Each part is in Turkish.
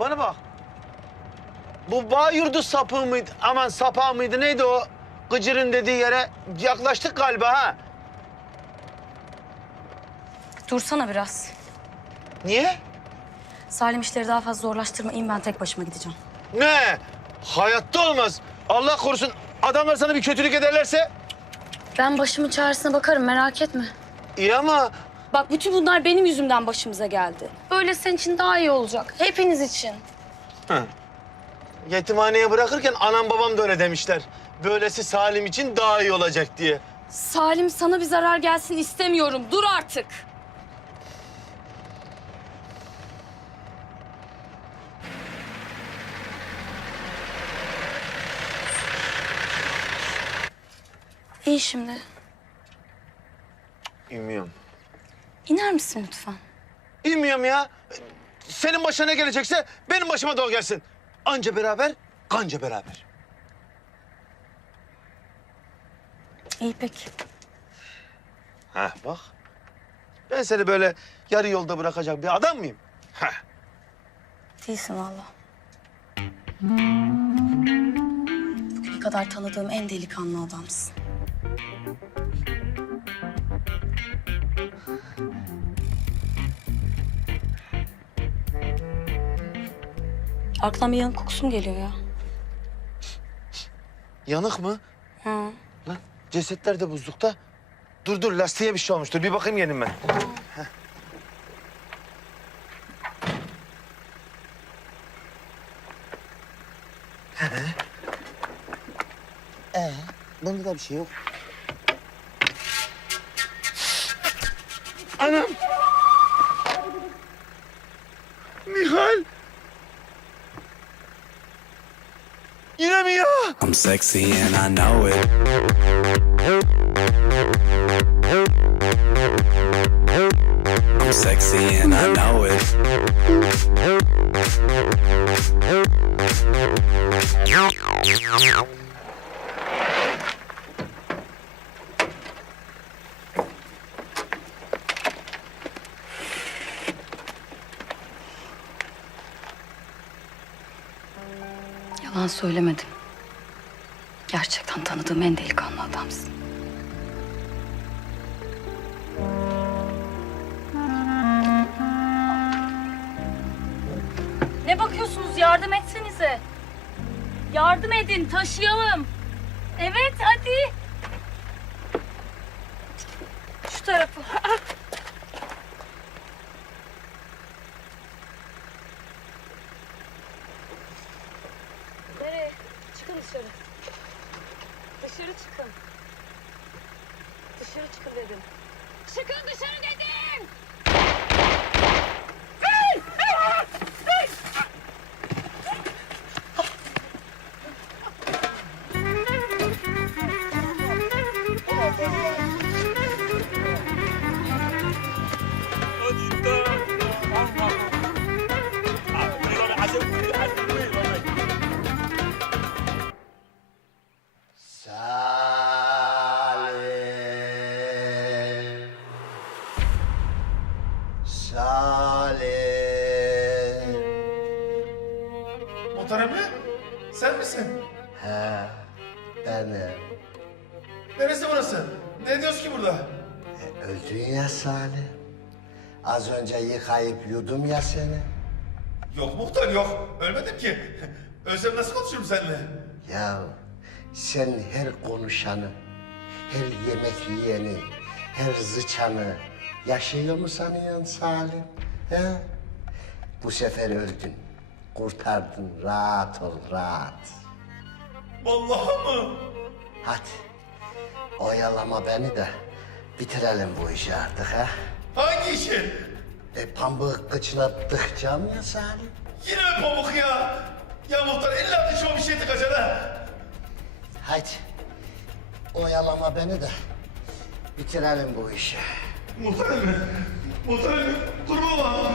Bana bak. Bu bağ yurdu sapığı mıydı? Aman sapağı mıydı? Neydi o? Gıcır'ın dediği yere yaklaştık galiba ha. Dursana biraz. Niye? Salim işleri daha fazla zorlaştırmayayım ben tek başıma gideceğim. Ne? Hayatta olmaz. Allah korusun adamlar sana bir kötülük ederlerse Ben başımın çaresine bakarım merak etme. iyi ama Bak bütün bunlar benim yüzümden başımıza geldi. Böyle senin için daha iyi olacak. Hepiniz için. yetimhaneye bırakırken anam babam da öyle demişler. Böylesi Salim için daha iyi olacak diye. Salim sana bir zarar gelsin istemiyorum. Dur artık. İyi şimdi. Bilmiyorum. İner misin lütfen? Bilmiyorum ya. Senin başına ne gelecekse benim başıma da o gelsin. Anca beraber, kanca beraber. İyi peki. Ha bak. Ben seni böyle yarı yolda bırakacak bir adam mıyım? Ha. Değilsin valla. Bugüne kadar tanıdığım en delikanlı adamsın. Arkadan bir yanık kokusu mu geliyor ya? Yanık mı? Hı. Lan cesetler de buzlukta. Dur dur lastiğe bir şey olmuştur. Bir bakayım yedim ben. Heh. Ee, bunda da bir şey yok. Anam! Nihal! Yine mi ya? I'm sexy and I know it. I'm sexy and I know it. Yalan söylemedim. Gerçekten tanıdığım en delikanlı adamsın. Ne bakıyorsunuz? Yardım etsenize. Yardım edin, taşıyalım. Evet, hadi. Şu tarafı. Dışarı. Dışarı çıkın. Dışarı çıkın dedim. Çıkın dışarı dedim! Salim. Emmi, sen misin? He, benim. Neresi burası? Ne diyorsun ki burada? E, öldün ya Salim. Az önce yıkayıp yudum ya seni. Yok muhtar yok. Ölmedim ki. Ölsem nasıl konuşurum seninle? Ya sen her konuşanı, her yemek yiyeni, her zıçanı yaşıyor mu sanıyorsun Salim? He? Bu sefer öldün. Kurtardın. Rahat ol, rahat. Vallahi mı? Hadi. Oyalama beni de bitirelim bu işi artık ha. Hangi işi? E pambuğu kıçına tıkacağım ya Salim. Yine mi pamuk ya? Ya muhtar illa dışıma bir şey tıkacaksın ha. Hadi. Oyalama beni de bitirelim bu işi. Muhtar emmi, muhtar emmi, durma lan.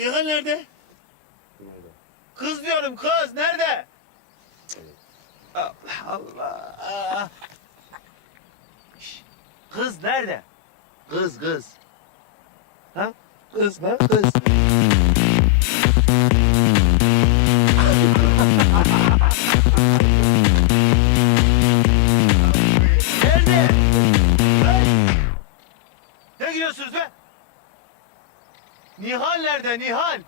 Nihal nerede? Kız diyorum kız nerede? Allah Allah. Şş, Kız nerede? Kız kız. Ha? Kız lan kız. Nihal nerede Nihal?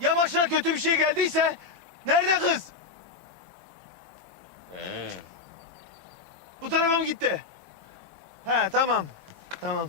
Ya başına kötü bir şey geldiyse nerede kız? Bu tarafa mı gitti? He tamam. Tamam.